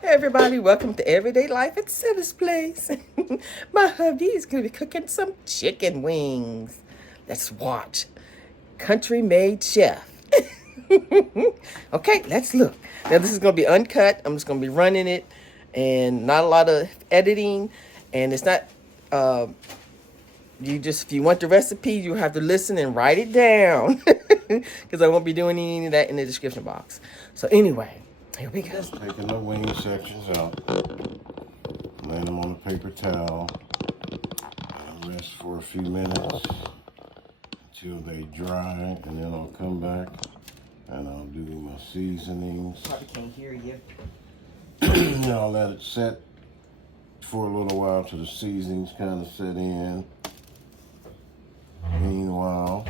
Hey everybody, welcome to Everyday Life at Setta'S Place. My hubby is going to be cooking some chicken wings. Let's watch. Country made chef. Okay, let's look. Now this is going to be uncut. I'm just going to be running it and not a lot of editing. And it's not, if you want the recipe, you have to listen and write it down. Because I won't be doing any of that in the description box. So anyway, here we go. Taking the wing sections out, laying them on a paper towel, and rest for a few minutes until they dry, and then I'll come back and I'll do my seasonings. Probably can't hear you. And I'll let it set for a little while till the seasonings kind of set in. Meanwhile,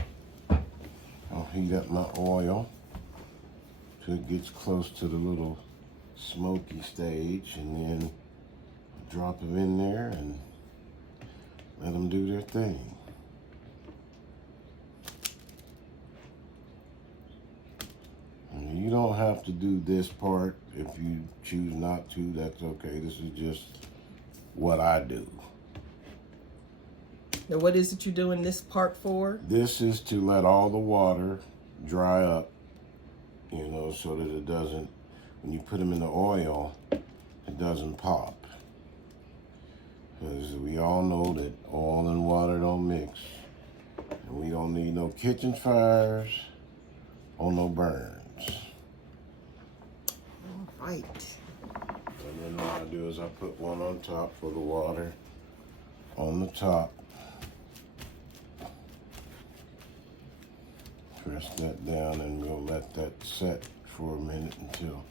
I'll heat up my oil till it gets close to the little smoky stage, and then drop them in there and let them do their thing. And you don't have to do this part. If you choose not to, that's okay. This is just what I do. Now, what is it you're doing this part for? This is to let all the water dry up, so that it doesn't, when you put them in the oil, it doesn't pop. Because we all know that oil and water don't mix. And we don't need no kitchen fires or no burns. All right. And then what I do is I put one on top for the water on the top. Press that down and we'll let that set for a minute until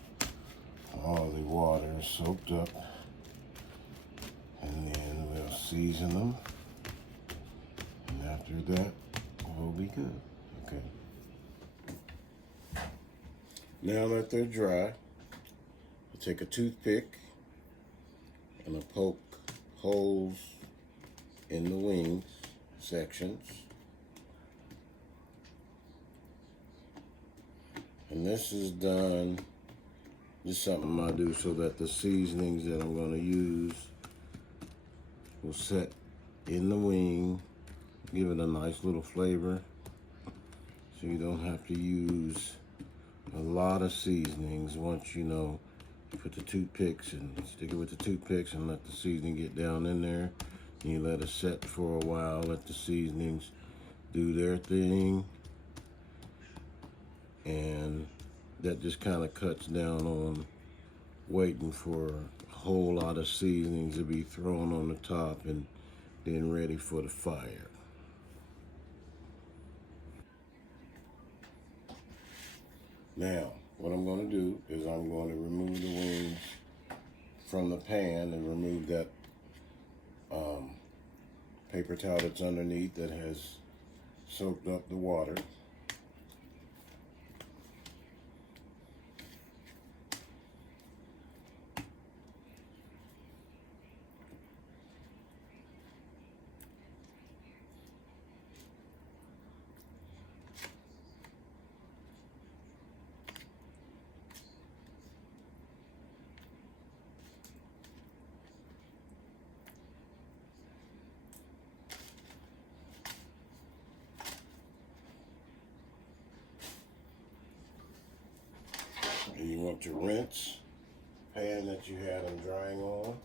all the water is soaked up. And then we'll season them. And after that, we'll be good. Okay. Now that they're dry, I take a toothpick and I poke holes in the wings sections. And this is done, just something I do so that the seasonings that I'm going to use will set in the wing, give it a nice little flavor, so you don't have to use a lot of seasonings. Once you put the toothpicks and stick it with the toothpicks and let the seasoning get down in there. And you let it set for a while, let the seasonings do their thing. And that just kind of cuts down on waiting for a whole lot of seasonings to be thrown on the top and then ready for the fire. Now, what I'm going to do is I'm going to remove the wings from the pan and remove that paper towel that's underneath that has soaked up the water. And you want to rinse the pan that you had them drying on.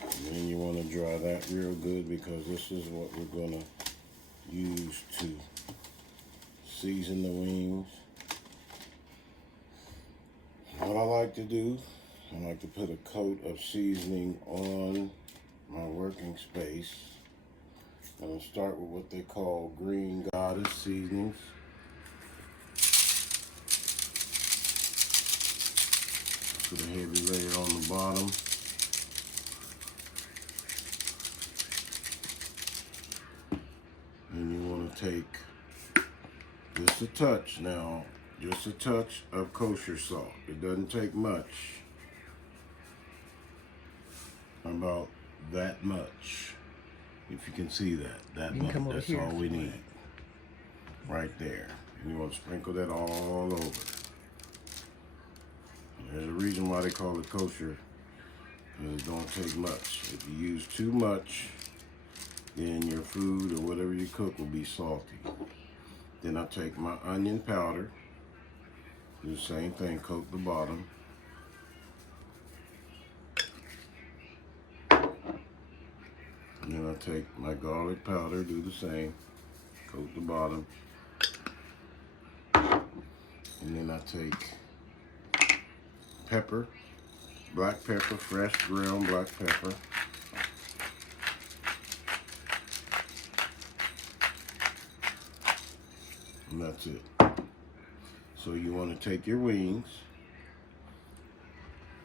And then you want to dry that real good, because this is what we're going to use to season the wings. What I like to do, I like to put a coat of seasoning on my working space. I'm going to start with what they call green goddess seasonings. Put a heavy layer on the bottom. And you want to take just a touch now, just a touch of kosher salt. It doesn't take much. About that much. If you can see that, You can much. come over That's here all if we you want. need. Right there. And you want to sprinkle that all over. There's a reason why they call it kosher. Because it don't take much. If you use too much, then your food or whatever you cook will be salty. Then I take my onion powder. Do the same thing, coat the bottom. And then I take my garlic powder, do the same, coat the bottom. And then I take pepper, black pepper, fresh ground black pepper. And that's it. So you want to take your wings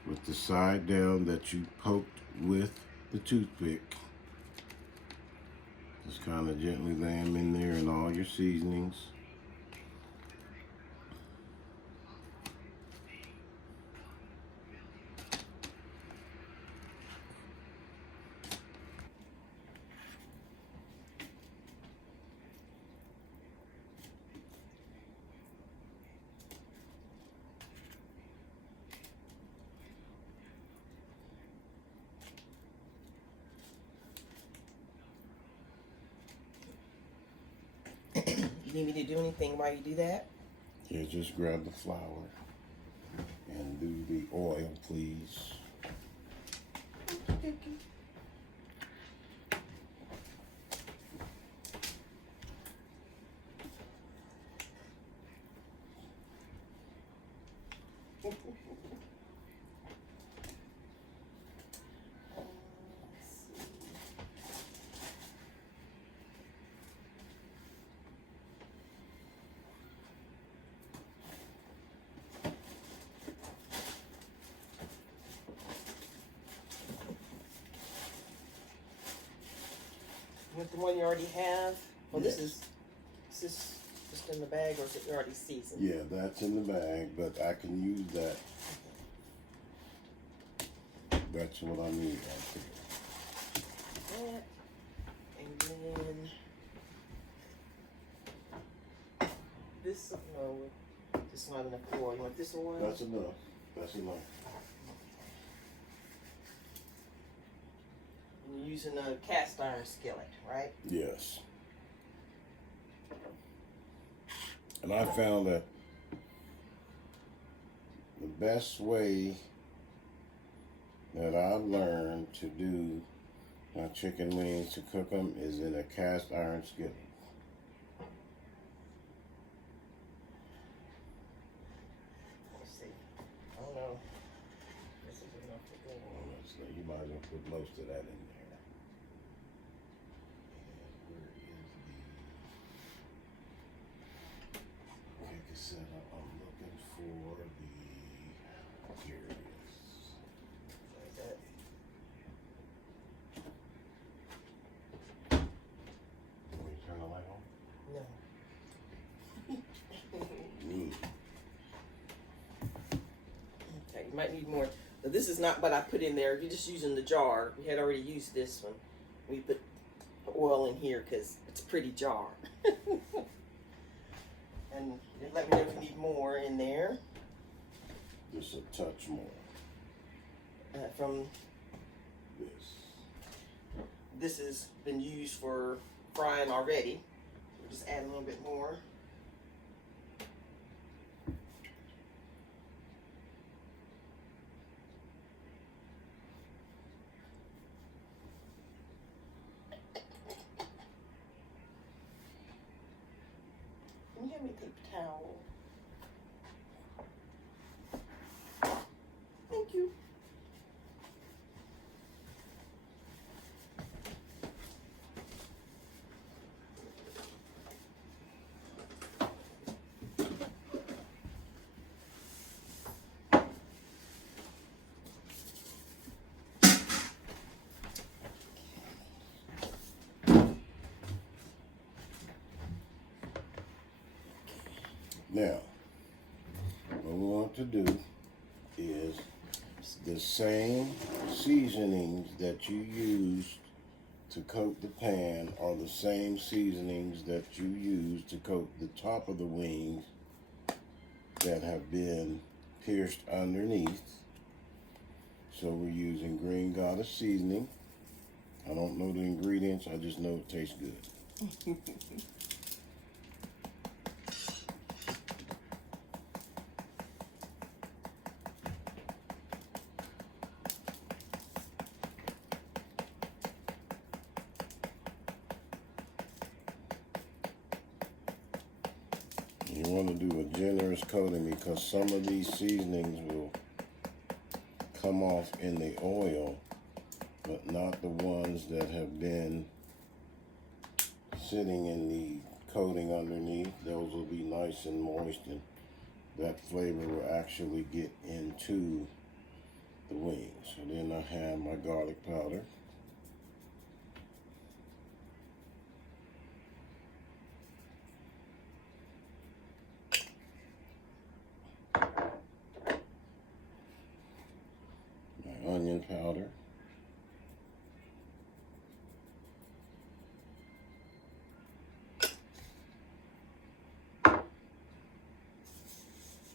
with the side down that you poked with the toothpick. Just kind of gently lay them in there and all your seasonings. You need me to do anything while you do that? Yeah, just grab the flour and do the oil, please. With the one you already have? Well, Yes. Is this just in the bag, or is it already seasoned? Yeah, that's in the bag, but I can use that. That's what I need right there. That, and then this, no, this is not enough oil. You want this oil? That's enough. That's enough. And you're using a cast iron skillet, right? Yes. And I found that the best way that I've learned to do my chicken wings, to cook them, is in a cast iron skillet. Let's see. I don't know. This is enough to go on. So you might as well put most of that in there. And where is the cake setup? I'm looking for the, here it is. Like that. Can we turn the light on? No. Neat. Okay, you might need more. Now, this is not what I put in there. You're just using the jar. We had already used this one. We put oil in here because it's a pretty jar. And let me know if you need more in there. Just a touch more. From This. this has been used for frying already. We'll just add a little bit more. Can you have me paper towel? Thank you. Now, what we want to do is the same seasonings that you used to coat the pan are the same seasonings that you use to coat the top of the wings that have been pierced underneath. So we're using Green Goddess seasoning. I don't know the ingredients, I just know it tastes good. You want to do a generous coating because some of these seasonings will come off in the oil, but not the ones that have been sitting in the coating underneath. Those will be nice and moist, and that flavor will actually get into the wings. So then I have my garlic powder. My onion powder.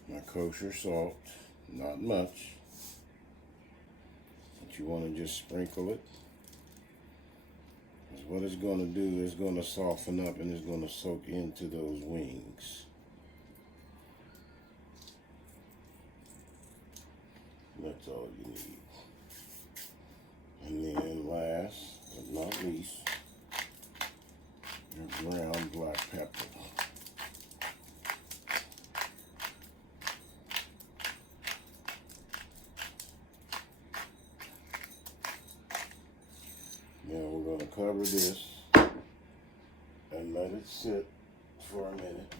My kosher salt, not much, but you want to just sprinkle it. Because what it's going to do is going to soften up and it's going to soak into those wings. That's all you need. And then last but not least, your ground black pepper. Now we're going to cover this and let it sit for a minute.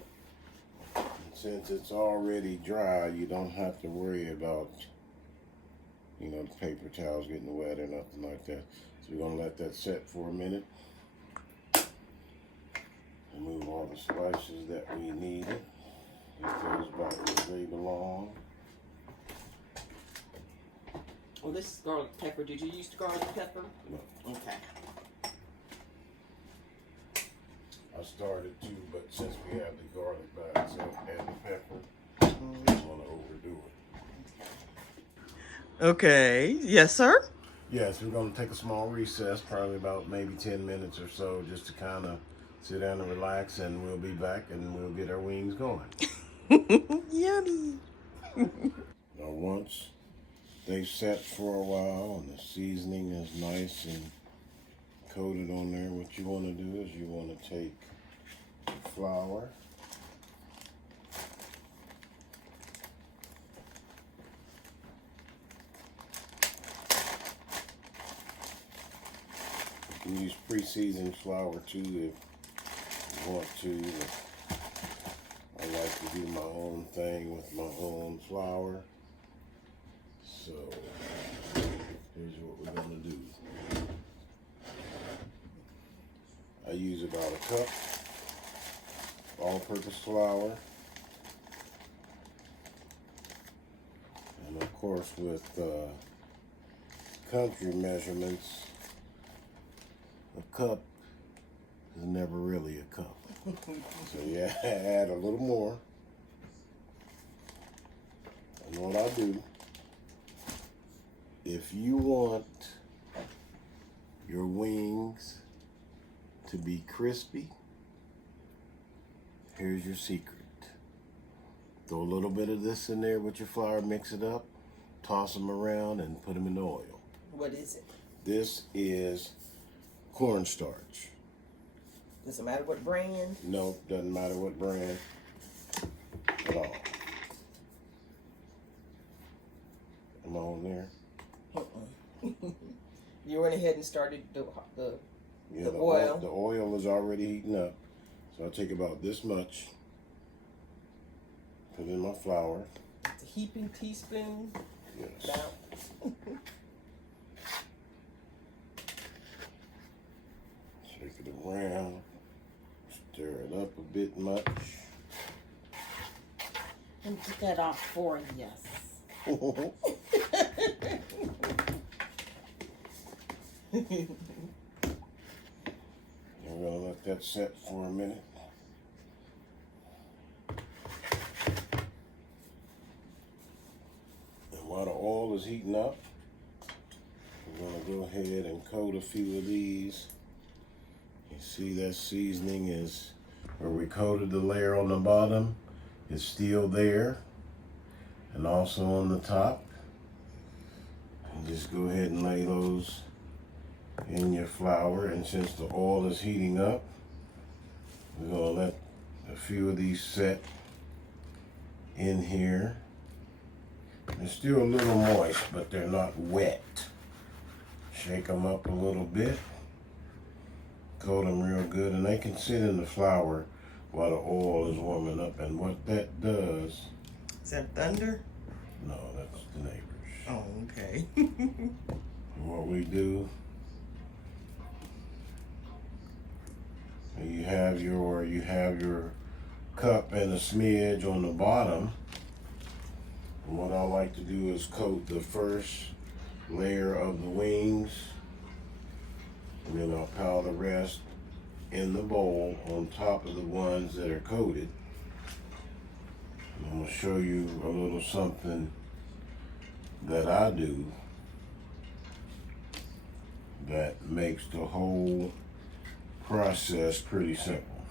And since it's already dry, you don't have to worry about, you know, the paper towels getting wet or nothing like that. So we're going to let that set for a minute. Remove all the spices that we needed. Get those back where they belong. Well, this is garlic pepper. Did you use the garlic pepper? No. Okay. I started to, but since we have the garlic by itself and the pepper, I don't want to overdo it. Okay. Yes, sir. Yes, we're going to take a small recess, probably about maybe 10 minutes or so, just to kind of sit down and relax, and we'll be back and we'll get our wings going. Yummy. Now, once they've set for a while and the seasoning is nice and coated on there, what you want to do is you want to take the flour, you can use pre-seasoned flour too if you want to. I like to do my own thing with my own flour. So here's what we're going to do. I use about a cup all-purpose flour. And of course with country measurements, a cup is never really a cup. So yeah, add a little more. And what I do, if you want your wings to be crispy, here's your secret. Throw a little bit of this in there with your flour, mix it up, toss them around, and put them in the oil. What is it? This is cornstarch. Does it matter what brand? No, doesn't matter what brand at all. Am I on there? You went ahead and started the oil. oil. The oil is already heating up. So I take about this much, put in my flour. It's a heaping teaspoon. Yes. About. Shake it around. Stir it up a bit much. And get that off for you, yes. We're gonna let that set for a minute. And while the oil is heating up, we're gonna go ahead and coat a few of these. You see that seasoning is where we coated the layer on the bottom. It's still there, and also on the top. And just go ahead and lay those in your flour. And since the oil is heating up, we're gonna let a few of these set in here. They're still a little moist, but they're not wet. Shake them up a little bit, coat them real good, and they can sit in the flour while the oil is warming up. And what that does... Is that thunder? No, that's the neighbors. Oh, okay. What we do, you have your cup and a smidge on the bottom. And what I like to do is coat the first layer of the wings, and then I'll pile the rest in the bowl on top of the ones that are coated. And I'm going to show you a little something that I do that makes the whole process pretty simple.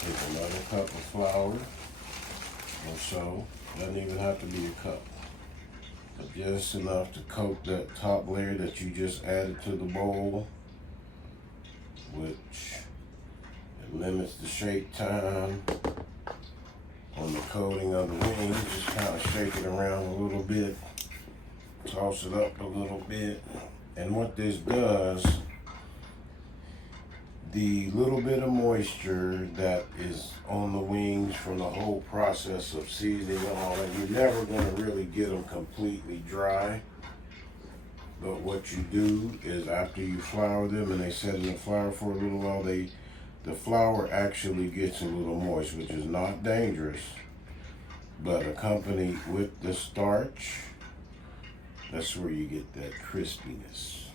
Take another cup of flour or so. Doesn't even have to be a cup, but just enough to coat that top layer that you just added to the bowl, which limits the shake time on the coating of the wings. Just kind of shake it around a little bit, toss it up a little bit, and what this does, the little bit of moisture that is on the wings from the whole process of seasoning and all that, you're never going to really get them completely dry. But what you do is after you flour them and they set in the flour for a little while, the flour actually gets a little moist, which is not dangerous, but accompanied with the starch, that's where you get that crispiness.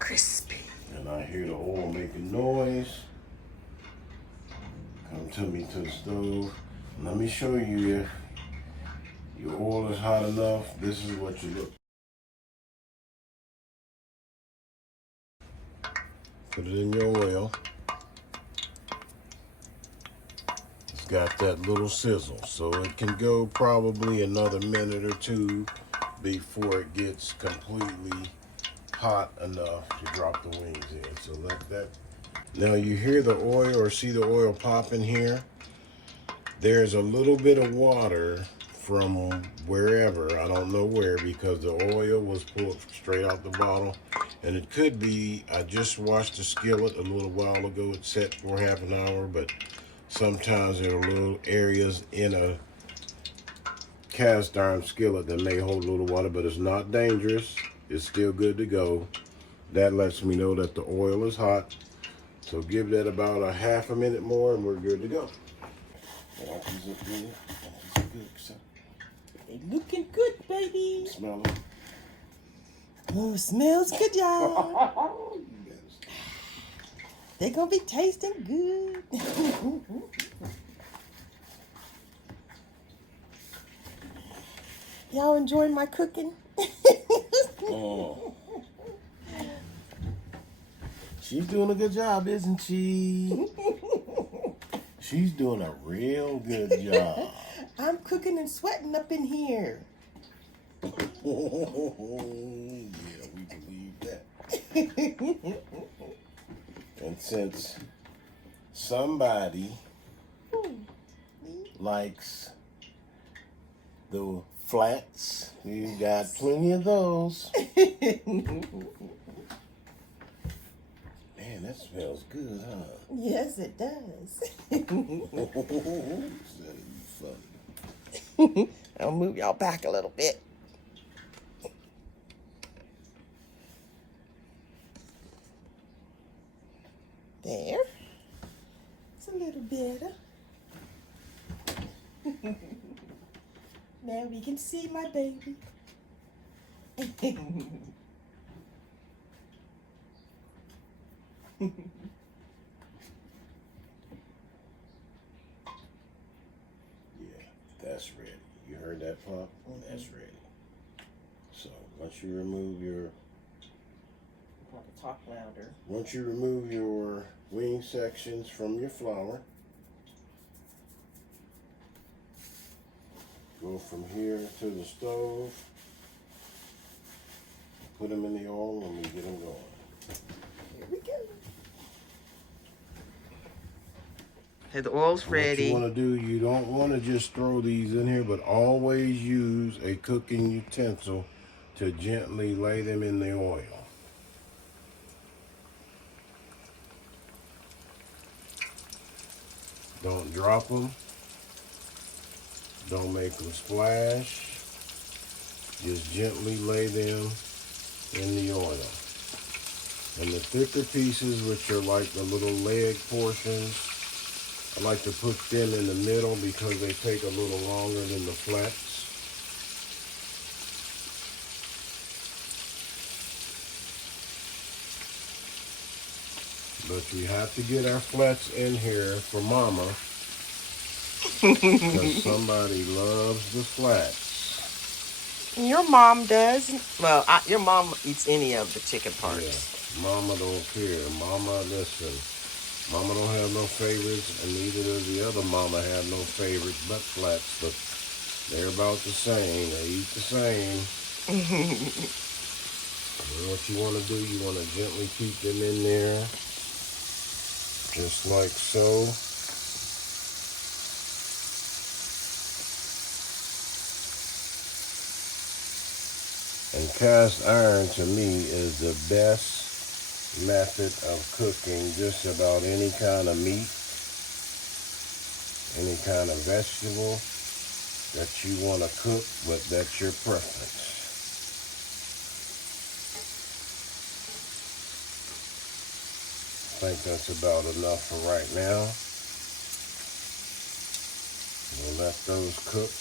Crispy. And I hear the oil making noise. Come to me to the stove. Let me show you if your oil is hot enough. This is what you look. Put it in your oil. It's got that little sizzle, so it can go probably another minute or two before it gets completely hot enough to drop the wings in. So let that. Now you hear the oil or see the oil popping here. There's a little bit of water from wherever, I don't know where, because the oil was pulled straight out the bottle. And it could be, I just washed the skillet a little while ago. It's set for half an hour, but sometimes there are little areas in a cast iron skillet that may hold a little water, but it's not dangerous. It's still good to go. That lets me know that the oil is hot. So give that about a half a minute more and we're good to go. These look good. These look good. So, They looking good, baby. smell it. Oh, it smells good, y'all. They're gonna be tasting good. Y'all enjoying my cooking? Oh. She's doing a good job, isn't she? She's doing a real good job. I'm cooking and sweating up in here. Yeah, we believe that. And since somebody likes the flats, we got plenty of those. Man, that smells good, huh? Yes, it does. That'd be funny. I'll move y'all back a little bit. There. It's a little better. Now we can see my baby. Yeah, that's ready. You heard that pop? That's ready. So once you remove your Probably talk louder. once you remove your wing sections from your flower, go from here to the stove, put them in the oil, and we get them going. Here we go. Okay, the oil's ready. What you want to do, you don't want to just throw these in here, but always use a cooking utensil to gently lay them in the oil. Don't drop them. Don't make them splash. Just gently lay them in the oil. And the thicker pieces, which are like the little leg portions, I like to put them in the middle because they take a little longer than the flats. But we have to get our flats in here for Mama because somebody loves the flats. Your mom does. Well, your mom eats any of the chicken parts. Yeah, Mama don't care. Mama, listen. Mama don't have no favorites, and neither does the other mama have no favorites but flats. But they're about the same. They eat the same. And what you want to do, you want to gently keep them in there, just like so. And cast iron to me is the best method of cooking just about any kind of meat, any kind of vegetable that you want to cook, but that's your preference. I think that's about enough for right now. We'll let those cook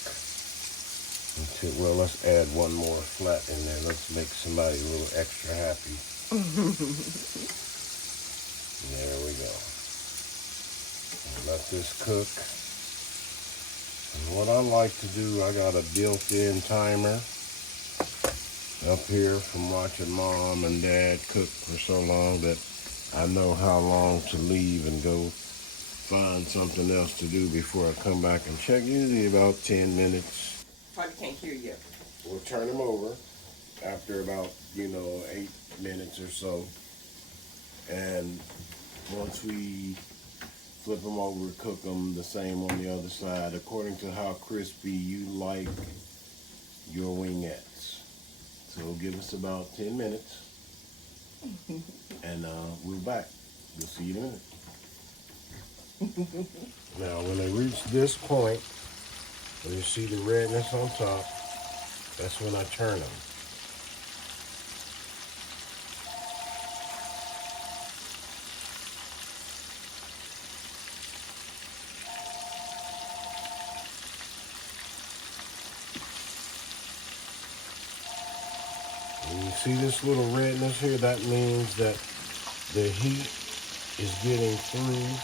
until, well, let's add one more flat in there. Let's make somebody a little extra happy. There we go. Let this cook. And what I like to do, I got a built-in timer up here from watching Mom and Dad cook for so long that I know how long to leave and go find something else to do before I come back and check. Usually about 10 minutes. Probably can't hear you. We'll turn them over after about, 8 minutes or so. And once we flip them over, cook them the same on the other side, according to how crispy you like your wingettes. So give us about 10 minutes, and we're back. We'll see you in a minute. Now, when they reach this point, when you see the redness on top, that's when I turn them. When you see this little redness here, that means that the heat is getting through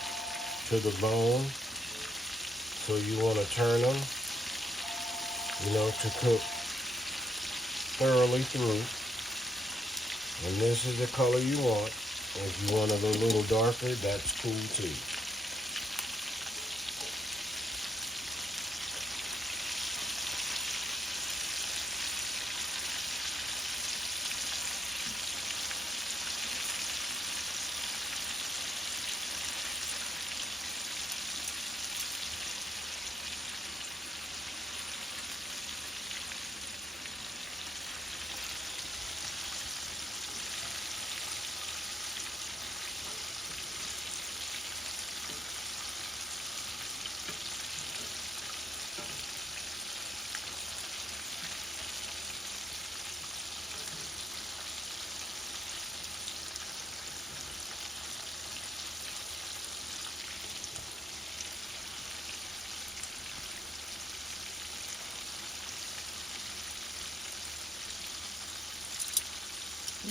to the bone. So you want to turn them, to cook thoroughly through. And this is the color you want. If you want it a little darker, that's cool too.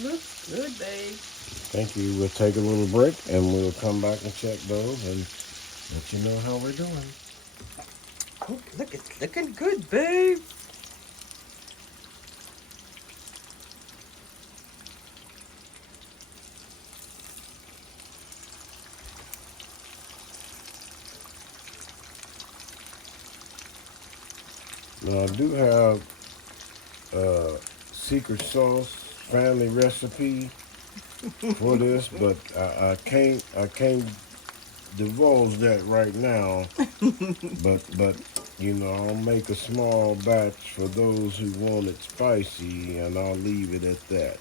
Looks good, babe. Thank you. We'll take a little break and we'll come back and check those and let you know how we're doing. Oh, look, it's looking good, babe. Now I do have secret sauce family recipe for this, but I can't divulge that right now. But you know, I'll make a small batch for those who want it spicy, and I'll leave it at that.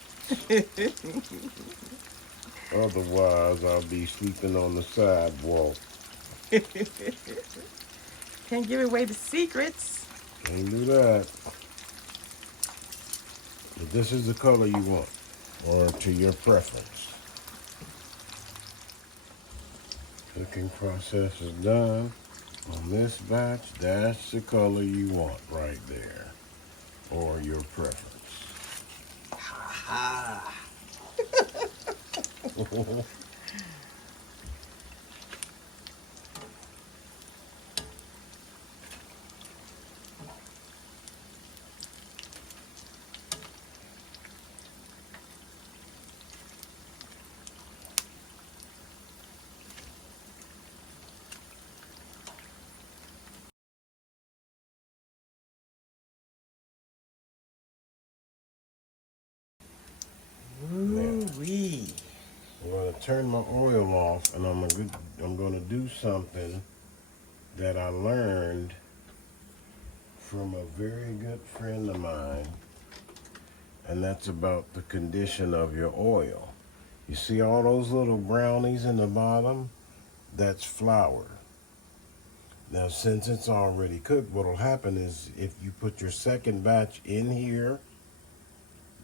Otherwise, I'll be sleeping on the sidewalk. Can't give away the secrets. Can't do that. But this is the color you want, or to your preference. Cooking process is done. On this batch, that's the color you want right there, or your preference. Ah. Ooh-wee. I'm going to turn my oil off, and I'm going to do something that I learned from a very good friend of mine, and that's about the condition of your oil. You see all those little brownies in the bottom? That's flour. Now, since it's already cooked, what will happen is if you put your second batch in here,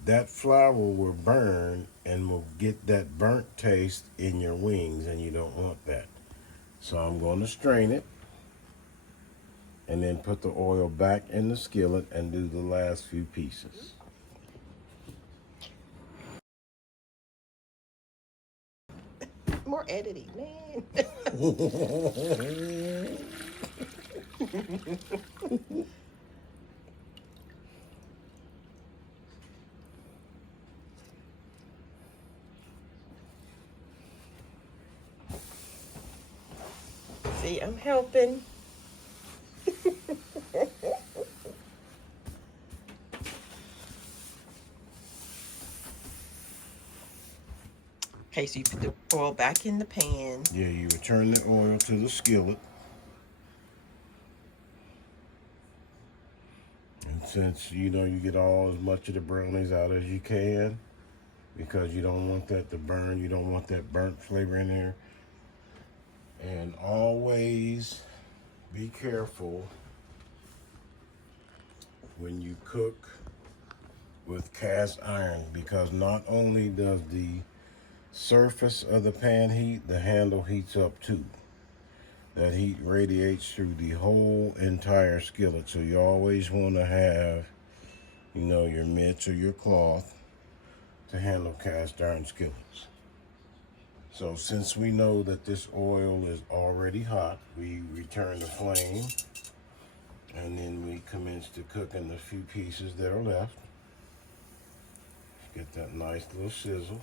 that flour will burn and will get that burnt taste in your wings, and you don't want that. So I'm going to strain it and then put the oil back in the skillet and do the last few pieces. More editing, man. See, I'm helping. Okay, so you put the oil back in the pan. Yeah, you return the oil to the skillet. And since you know you get all as much of the brownies out as you can, because you don't want that to burn, you don't want that burnt flavor in there. And always be careful when you cook with cast iron, because not only does the surface of the pan heat, the handle heats up too. That heat radiates through the whole entire skillet, so you always want to have, you know, your mitts or your cloth to handle cast iron skillets. So since we know that this oil is already hot, we return the flame, and then we commence to cooking the few pieces that are left. Get that nice little sizzle.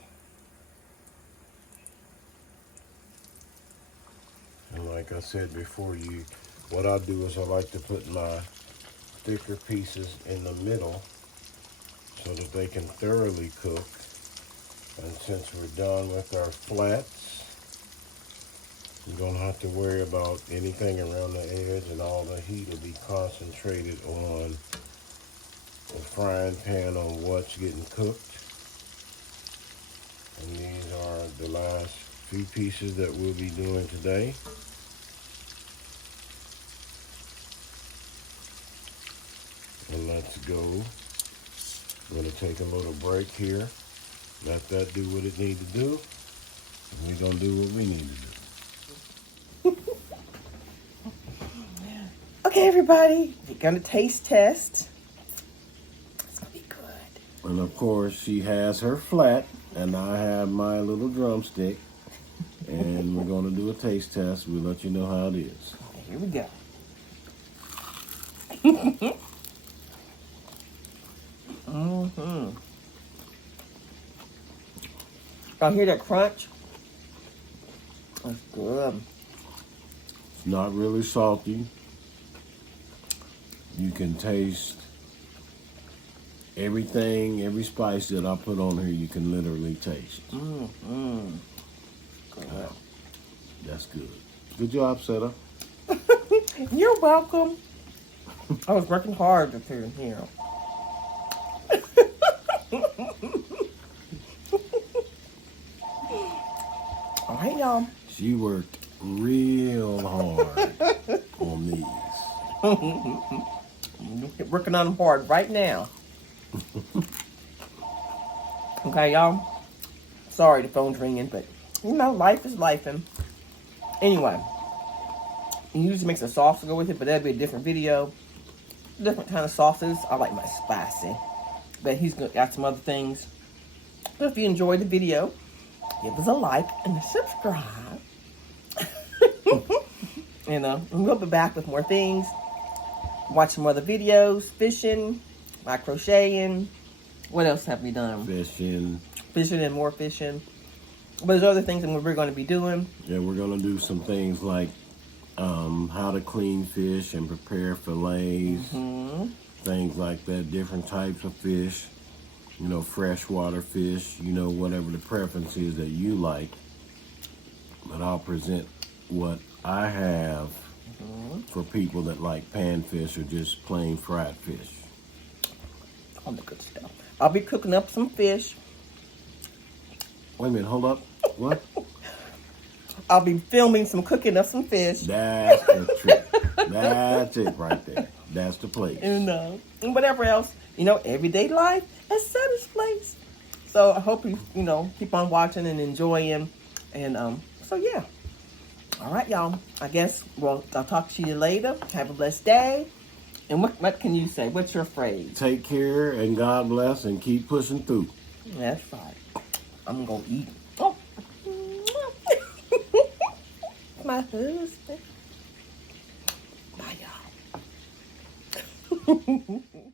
And like I said before, what I do is I like to put my thicker pieces in the middle so that they can thoroughly cook. And since we're done with our flats, you don't have to worry about anything around the edge, and all the heat will be concentrated on the frying pan on what's getting cooked. And these are the last few pieces that we'll be doing today. And let's go. We're going to take a little break here. Let that do what it needs to do. And we're going to do what we need to do. Okay, everybody, we're gonna taste test. It's gonna be good. And of course, she has her flat, and I have my little drumstick. And we're going to do a taste test. We'll let you know how it is. Here we go. Mm-hmm. I hear that crunch. That's good. It's not really salty. You can taste everything, every spice that I put on here, you can literally taste. Mm-hmm. Wow. That's good. Good job, Setta. You're welcome. I was working hard to turn here. All right, y'all. She worked real hard on these. Working on them hard right now. Okay, y'all. Sorry the phone's ringing, but you know, life is life. And anyway, he usually makes a sauce to go with it, but that'd be a different video. Different kind of sauces. I like my spicy, but he's got some other things. So if you enjoyed the video, give us a like and a subscribe. And we'll be back with more things. Watch some other videos, fishing, my crocheting. What else have we done? Fishing. Fishing and more fishing. But there's other things that we're going to be doing. Yeah, we're going to do some things like how to clean fish and prepare fillets. Mm-hmm. Things like that. Different types of fish. You know, freshwater fish. You know, whatever the preference is that you like. But I'll present what I have for people that like panfish or just plain fried fish. All the good stuff. I'll be cooking up some fish. Wait a minute, hold up. What? I'll be filming some cooking of some fish. That's the trick. That's it right there. That's the place. And whatever else, you know, everyday life at Setta'S Place. So I hope you keep on watching and enjoying. And so yeah. All right, y'all. I guess, well, I'll talk to you later. Have a blessed day. And what can you say? What's your phrase? Take care and God bless and keep pushing through. That's right. I'm going to eat. Oh. My husband. Bye, y'all.